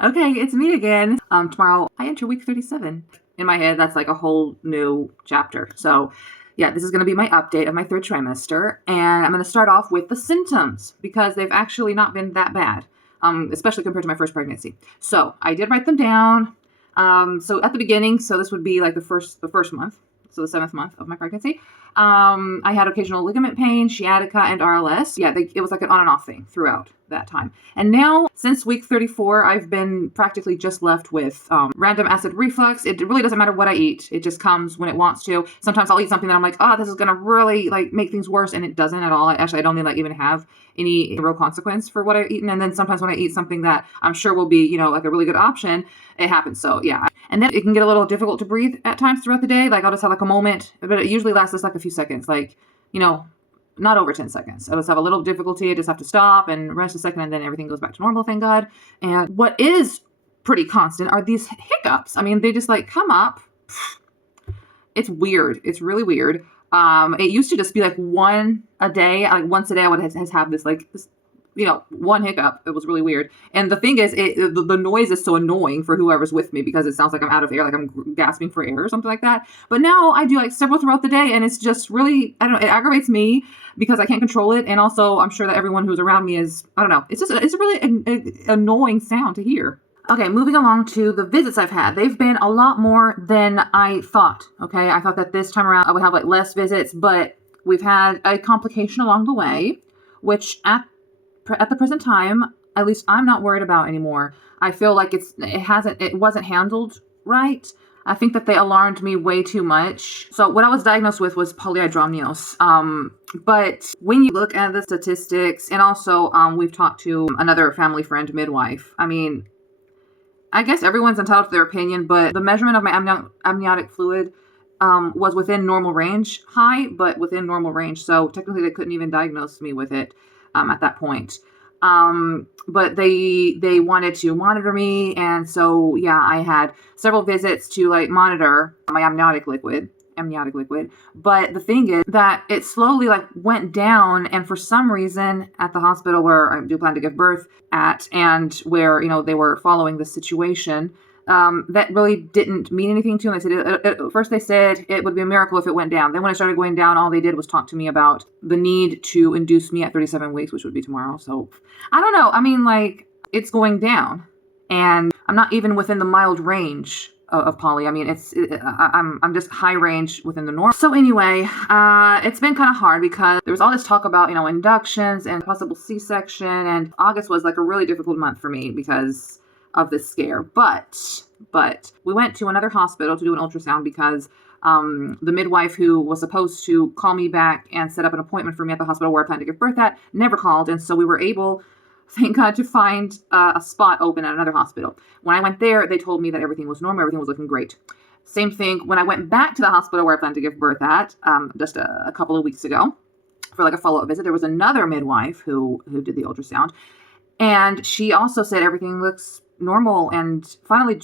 Okay, it's me again. Tomorrow I enter week 37. In my head, that's like a whole new chapter. So, yeah, this is going to be my update of my third trimester, and I'm going to start off with the symptoms because they've actually not been that bad, especially compared to my first pregnancy. So I did write them down. So at the beginning, so this would be like the first month, so the 7th month of my pregnancy. I had occasional ligament pain, sciatica, and RLS. Yeah, it was like an on and off thing throughout that time. And now, since week 34, I've been practically just left with random acid reflux. It really doesn't matter what I eat. It just comes when it wants to. Sometimes I'll eat something that I'm like, oh, this is going to really like make things worse, and it doesn't at all. Actually, I don't even have any real consequence for what I've eaten. And then sometimes when I eat something that I'm sure will be, like a really good option, it happens. So yeah. And then it can get a little difficult to breathe at times throughout the day. Like I'll just have like a moment, but it usually lasts just like a few seconds, like, not over 10 seconds. I just have a little difficulty. I just have to stop and rest a second, and then everything goes back to normal, thank God. And what is pretty constant are these hiccups. I mean, they just like come up. It's weird. It's really weird. It used to just be like one a day. Like once a day I would have this one hiccup. It was really weird. And the thing is, the noise is so annoying for whoever's with me because it sounds like I'm out of air, like I'm gasping for air or something like that. But now I do like several throughout the day, and it's just really, I don't know, it aggravates me because I can't control it. And also I'm sure that everyone who's around me is, I don't know, it's a really annoying sound to hear. Okay, moving along to the visits I've had. They've been a lot more than I thought, okay? I thought that this time around I would have like less visits, but we've had a complication along the way, which at the present time, at least I'm not worried about anymore. I feel like it wasn't handled right. I think that they alarmed me way too much. So what I was diagnosed with was polyhydramnios. But when you look at the statistics, and also we've talked to another family friend midwife. I mean, I guess everyone's entitled to their opinion, but the measurement of my amniotic fluid was within normal range, high, but within normal range. So technically they couldn't even diagnose me with it at that point. But they wanted to monitor me. And so, yeah, I had several visits to like monitor my amniotic liquid. But the thing is that it slowly like went down. And for some reason at the hospital where I do plan to give birth at, and where, they were following the situation, that really didn't mean anything to them. First they said it would be a miracle if it went down. Then when it started going down, all they did was talk to me about the need to induce me at 37 weeks, which would be tomorrow. So I don't know. I mean, like, it's going down, and I'm not even within the mild range of poly. I mean, I'm just high range within the norm. So anyway, it's been kind of hard because there was all this talk about, inductions and possible C-section, and August was like a really difficult month for me because of this scare. But we went to another hospital to do an ultrasound because the midwife who was supposed to call me back and set up an appointment for me at the hospital where I plan to give birth at never called. And so we were able, thank God, to find a spot open at another hospital. When I went there, they told me that everything was normal, everything was looking great. Same thing when I went back to the hospital where I plan to give birth at just a couple of weeks ago for like a follow-up visit. There was another midwife who did the ultrasound, and she also said everything looks normal. And finally,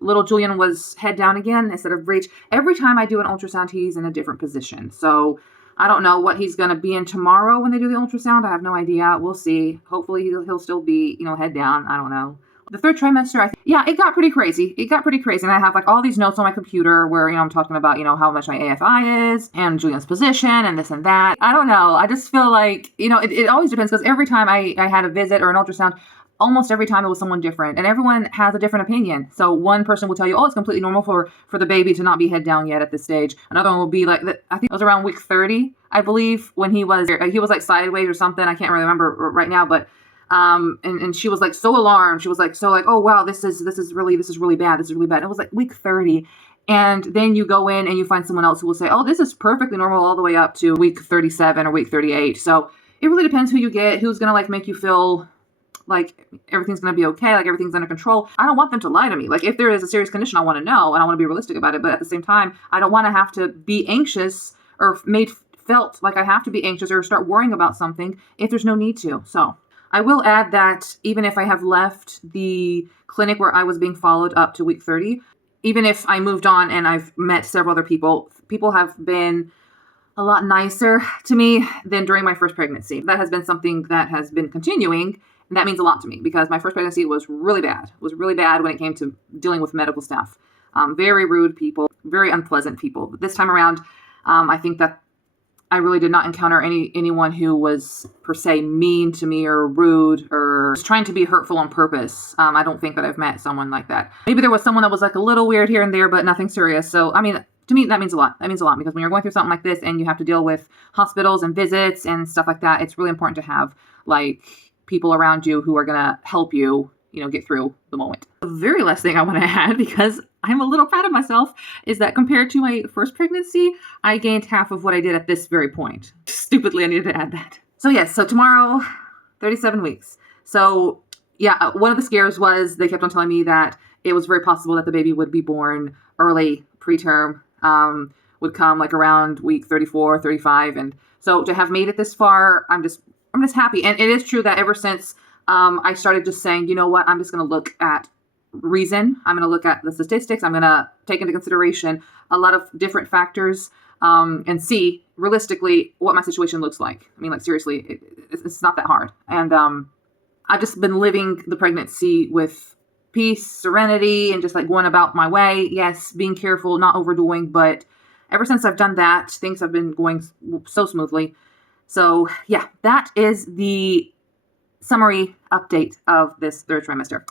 little Julian was head down again instead of reach. Every time I do an ultrasound, he's in a different position. So I don't know what he's going to be in tomorrow when they do the ultrasound. I have no idea. We'll see. Hopefully he'll still be, head down. I don't know. The third trimester, it got pretty crazy. And I have like all these notes on my computer where, I'm talking about, how much my AFI is and Julian's position and this and that. I don't know. I just feel like, it always depends, because every time I had a visit or an ultrasound, almost every time it was someone different, and everyone has a different opinion. So one person will tell you, oh, it's completely normal for the baby to not be head down yet at this stage. Another one will be like, I think it was around week 30, I believe, when he was like sideways or something. I can't really remember right now, but and she was like so alarmed. She was like, oh wow, this is really bad. And it was like week 30. And then you go in and you find someone else who will say, oh, this is perfectly normal all the way up to week 37 or week 38. So it really depends who you get, who's going to like make you feel like everything's going to be okay, like everything's under control. I don't want them to lie to me. Like if there is a serious condition, I want to know, and I want to be realistic about it. But at the same time, I don't want to have to be anxious or felt like I have to be anxious or start worrying about something if there's no need to. So I will add that even if I have left the clinic where I was being followed up to week 30, even if I moved on and I've met several other people have been a lot nicer to me than during my first pregnancy. That has been something that has been continuing. And that means a lot to me because my first pregnancy was really bad. It was really bad when it came to dealing with medical staff. Very rude people, very unpleasant people. But this time around, I think that I really did not encounter anyone who was per se mean to me or rude or was trying to be hurtful on purpose. I don't think that I've met someone like that. Maybe there was someone that was like a little weird here and there, but nothing serious. So, I mean, to me, that means a lot. That means a lot because when you're going through something like this and you have to deal with hospitals and visits and stuff like that, it's really important to have like people around you who are going to help you, get through the moment. The very last thing I want to add, because I'm a little proud of myself, is that compared to my first pregnancy, I gained half of what I did at this very point. Stupidly, I needed to add that. So yes, so tomorrow, 37 weeks. So yeah, one of the scares was they kept on telling me that it was very possible that the baby would be born early, preterm, would come like around week 34, 35. And so to have made it this far, I'm just happy. And it is true that ever since I started just saying, you know what, I'm just going to look at reason. I'm going to look at the statistics. I'm going to take into consideration a lot of different factors and see realistically what my situation looks like. I mean, like seriously, it's not that hard. And I've just been living the pregnancy with peace, serenity, and just like going about my way. Yes, being careful, not overdoing, but ever since I've done that, things have been going so smoothly. So yeah, that is the summary update of this third trimester.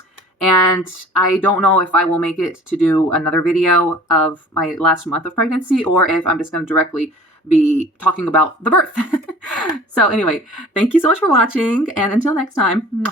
And I don't know if I will make it to do another video of my last month of pregnancy or if I'm just going to directly be talking about the birth. So anyway, thank you so much for watching, and until next time.